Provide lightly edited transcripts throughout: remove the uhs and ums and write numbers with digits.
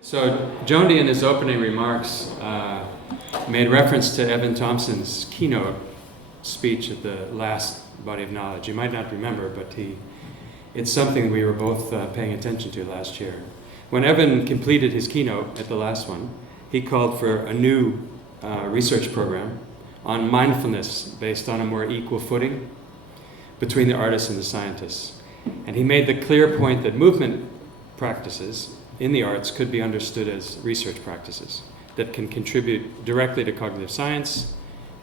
So Jondi in his opening remarks made reference to Evan Thompson's keynote speech at the last Body of Knowledge. You might not remember, but it's something we were both paying attention to last year. When Evan completed his keynote at the last one, he called for a new research program on mindfulness based on a more equal footing between the artists and the scientists. And he made the clear point that movement practices in the arts could be understood as research practices that can contribute directly to cognitive science.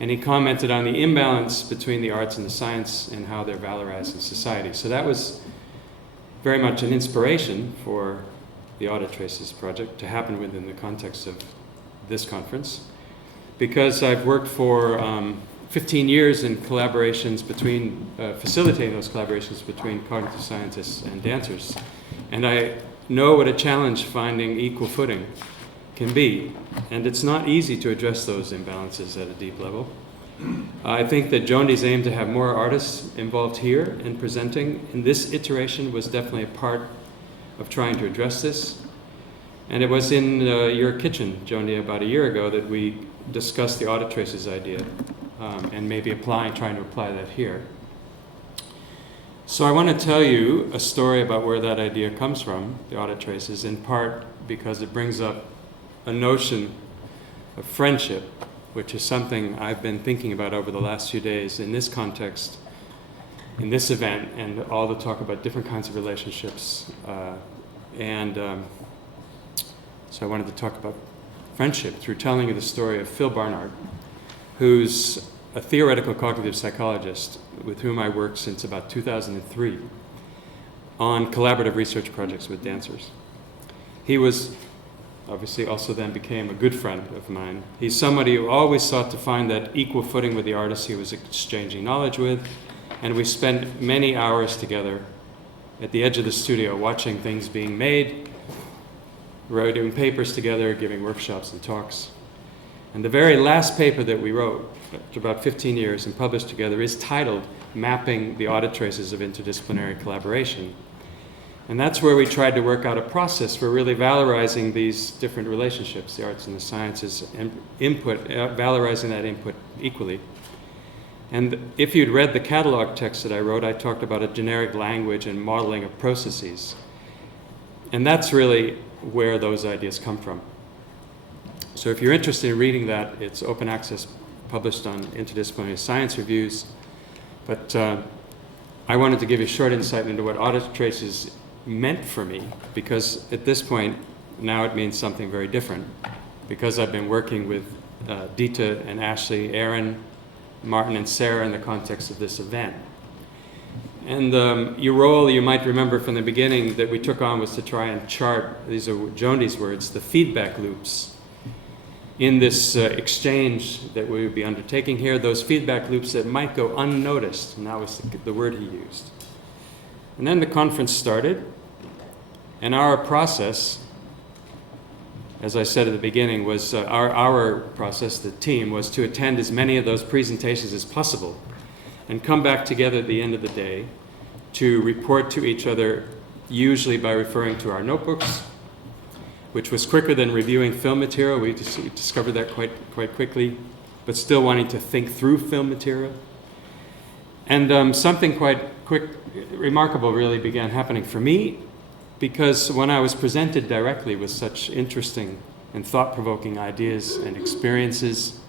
And he commented on the imbalance between the arts and the science and how they're valorized in society. So that was very much an inspiration for the Audit Traces project to happen within the context of this conference. Because I've worked for 15 years in collaborations between, facilitating those collaborations between cognitive scientists and dancers. And I know what a challenge finding equal footing can be. And it's not easy to address those imbalances at a deep level. I think that Jondi's aim to have more artists involved here in presenting in this iteration was definitely a part of trying to address this. And it was in your kitchen, Jondi, about a year ago that we discussed the Audit Traces idea and maybe trying to apply that here. So I want to tell you a story about where that idea comes from, the Audit Traces, in part because it brings up a notion of friendship, which is something I've been thinking about over the last few days in this context, in this event, and all the talk about different kinds of relationships. So I wanted to talk about friendship through telling you the story of Phil Barnard, who's a theoretical cognitive psychologist with whom I worked since about 2003 on collaborative research projects with dancers. He was obviously also then became a good friend of mine. He's somebody who always sought to find that equal footing with the artists he was exchanging knowledge with, and we spent many hours together at the edge of the studio watching things being made, writing papers together, giving workshops and talks. And the very last paper that we wrote, after about 15 years and published together, is titled Mapping the Audit Traces of Interdisciplinary Collaboration. And that's where we tried to work out a process for really valorizing these different relationships, the arts and the sciences, and valorizing that input equally. And if you'd read the catalog text that I wrote, I talked about a generic language and modeling of processes. And that's really where those ideas come from. So if you're interested in reading that, it's open access, published on Interdisciplinary Science Reviews. But I wanted to give you a short insight into what Audit Traces meant for me, because at this point, now it means something very different. Because I've been working with Dita and Ashley, Aaron, Martin, and Sarah in the context of this event. And your role, you might remember from the beginning, that we took on was to try and chart, these are Jondi's words, the feedback loops in this exchange that we would be undertaking here, those feedback loops that might go unnoticed, and that was the word he used. And then the conference started, and our process, as I said at the beginning, was our process, the team, was to attend as many of those presentations as possible and come back together at the end of the day to report to each other, usually by referring to our notebooks, which was quicker than reviewing film material. We discovered that quite quickly, but still wanting to think through film material. And something quite remarkable really began happening for me, because when I was presented directly with such interesting and thought-provoking ideas and experiences,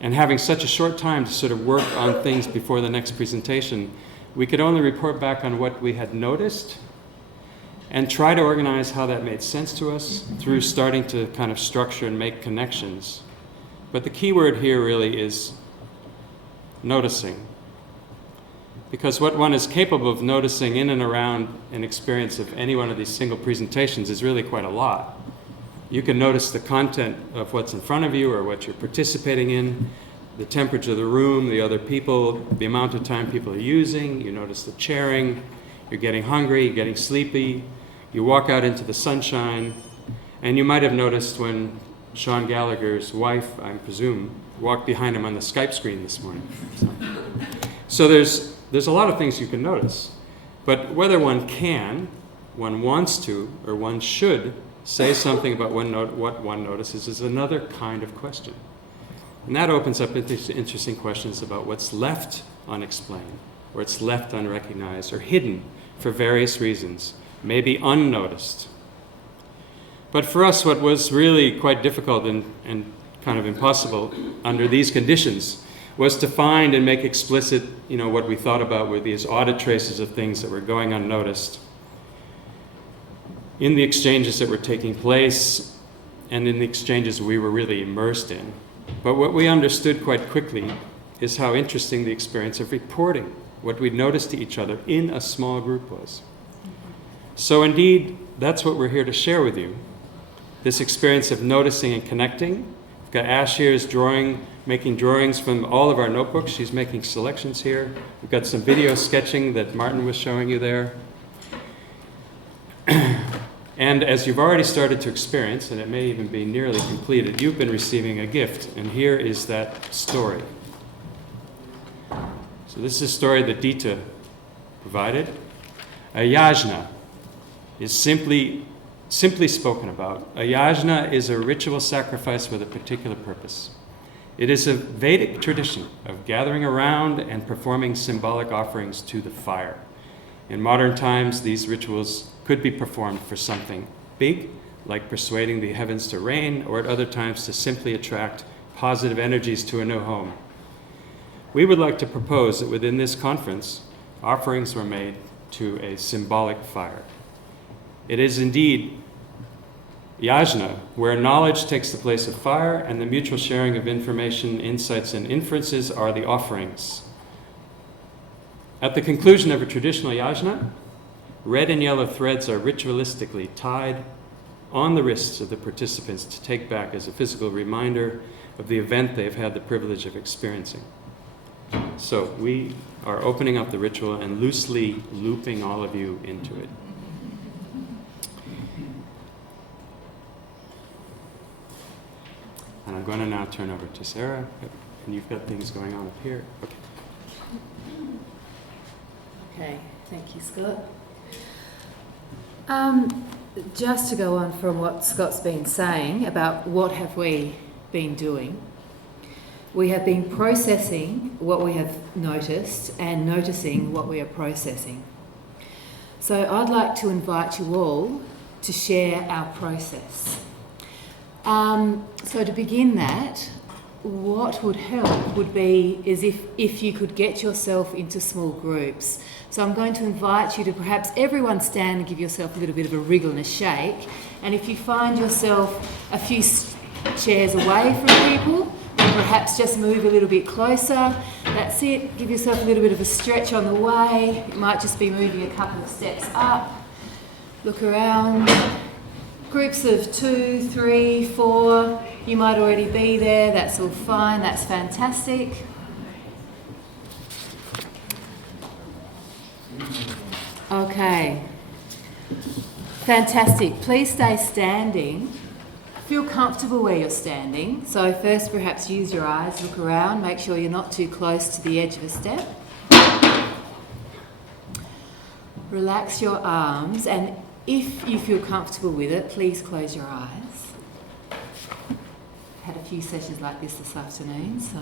and having such a short time to sort of work on things before the next presentation, we could only report back on what we had noticed and try to organize how that made sense to us through starting to kind of structure and make connections. But the key word here really is noticing. Because what one is capable of noticing in and around an experience of any one of these single presentations is really quite a lot. You can notice the content of what's in front of you or what you're participating in, the temperature of the room, the other people, the amount of time people are using. You notice the chairing, you're getting hungry, you're getting sleepy, you walk out into the sunshine, and you might have noticed when Sean Gallagher's wife, I presume, walked behind him on the Skype screen this morning. So there's a lot of things you can notice. But whether one can, one wants to, or one should say something about what one notices is another kind of question. And that opens up interesting questions about what's left unexplained, or it's left unrecognized, or hidden for various reasons, maybe unnoticed. But for us, what was really quite difficult and kind of impossible under these conditions was to find and make explicit, what we thought about were these audit traces of things that were going unnoticed in the exchanges that were taking place and in the exchanges we were really immersed in. But what we understood quite quickly is how interesting the experience of reporting what we'd noticed to each other in a small group was. So indeed, that's what we're here to share with you. This experience of noticing and connecting. We've got Ash here is making drawings from all of our notebooks. She's making selections here. We've got some video sketching that Martin was showing you there. And as you've already started to experience, and it may even be nearly completed, you've been receiving a gift. And here is that story. So this is a story that Dita provided. A yajna is simply spoken about. A yajna is a ritual sacrifice with a particular purpose. It is a Vedic tradition of gathering around and performing symbolic offerings to the fire. In modern times, these rituals could be performed for something big, like persuading the heavens to rain, or at other times to simply attract positive energies to a new home. We would like to propose that within this conference, offerings were made to a symbolic fire. It is indeed yajna, where knowledge takes the place of fire, and the mutual sharing of information, insights, and inferences are the offerings. At the conclusion of a traditional yajna, red and yellow threads are ritualistically tied on the wrists of the participants to take back as a physical reminder of the event they've had the privilege of experiencing. So we are opening up the ritual and loosely looping all of you into it. And I'm going to now turn over to Sarah, and you've got things going on up here. Okay. Okay, thank you, Scott. Just to go on from what Scott's been saying about what have we been doing, we have been processing what we have noticed and noticing what we are processing. So I'd like to invite you all to share our process. So to begin that, what would help would be is if you could get yourself into small groups. So I'm going to invite you to perhaps everyone stand and give yourself a little bit of a wriggle and a shake. And if you find yourself a few chairs away from people, then perhaps just move a little bit closer. That's it. Give yourself a little bit of a stretch on the way. It might just be moving a couple of steps up. Look around. Groups of 2, 3, 4. You might already be there. That's all fine. That's fantastic. Okay. Fantastic. Please stay standing. Feel comfortable where you're standing. So first perhaps use your eyes, look around, make sure you're not too close to the edge of a step. Relax your arms, and if you feel comfortable with it, please close your eyes. Had a few sessions like this afternoon, so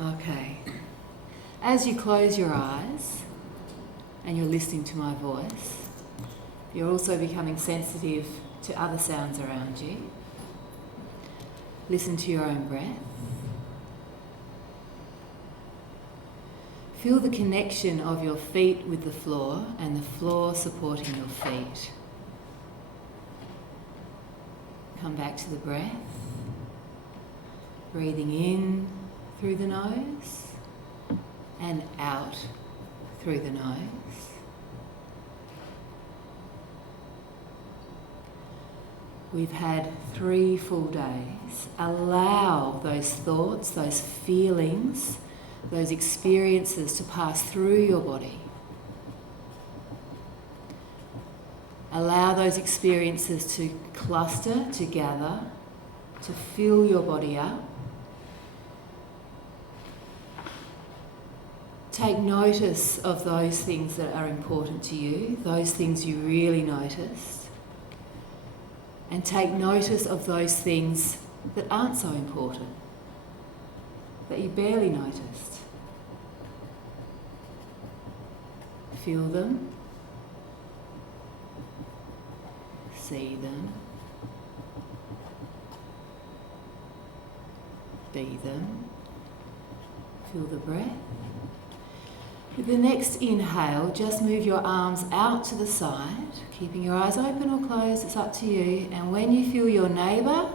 okay. As you close your eyes and you're listening to my voice, you're also becoming sensitive to other sounds around you. Listen to your own breath. Feel the connection of your feet with the floor and the floor supporting your feet. Come back to the breath. Breathing in through the nose and out through the nose. We've had 3 full days. Allow those thoughts, those feelings, those experiences to pass through your body. Allow those experiences to cluster, to gather, to fill your body up. Take notice of those things that are important to you, those things you really noticed. and take notice of those things that aren't so important, that you barely noticed. Feel them, see them, be them, feel the breath. With the next inhale, just move your arms out to the side, keeping your eyes open or closed, it's up to you. And when you feel your neighbour,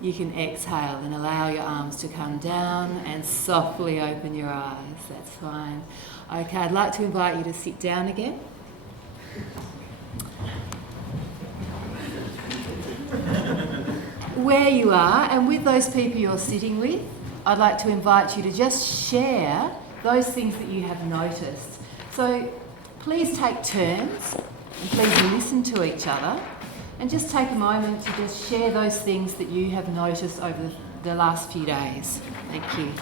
you can exhale and allow your arms to come down and softly open your eyes. That's fine. Okay, I'd like to invite you to sit down again. Where you are, and with those people you're sitting with, I'd like to invite you to just share those things that you have noticed. So please take turns and please listen to each other and just take a moment to just share those things that you have noticed over the last few days. Thank you.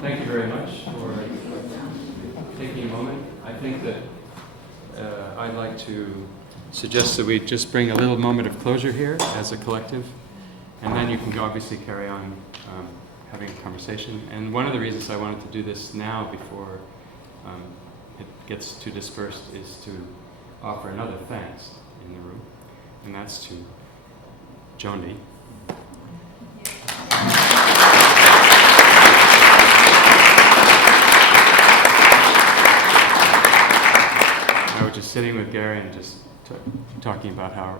Thank you very much for taking a moment. I think that I'd like to suggest that we just bring a little moment of closure here as a collective, and then you can obviously carry on having a conversation. And one of the reasons I wanted to do this now before it gets too dispersed is to offer another thanks in the room, and that's to Joni. I was just sitting with Gary and just talking about how,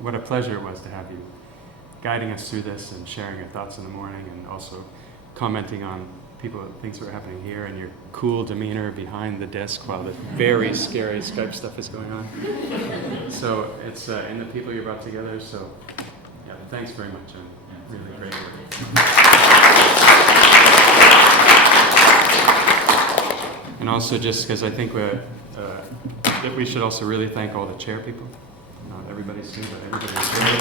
what a pleasure it was to have you guiding us through this and sharing your thoughts in the morning, and also commenting on things that were happening here, and your cool demeanor behind the desk while the very scary Skype stuff is going on. So it's and the people you brought together. So yeah, thanks very much. Really great work. And also, just because I think that we should also really thank all the chair people. Not everybody's here, but everybody's here.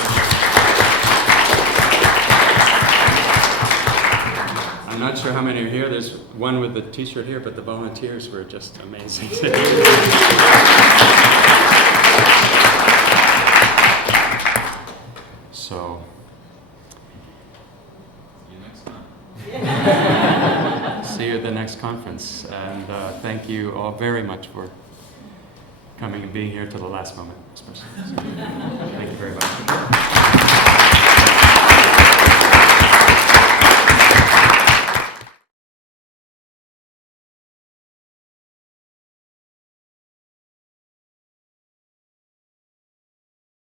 I'm not sure how many are here. There's one with the t-shirt here, but the volunteers were just amazing. So, see you next time. See you at the next conference. And thank you all very much for coming and being here to the last moment, especially. So, thank you very much.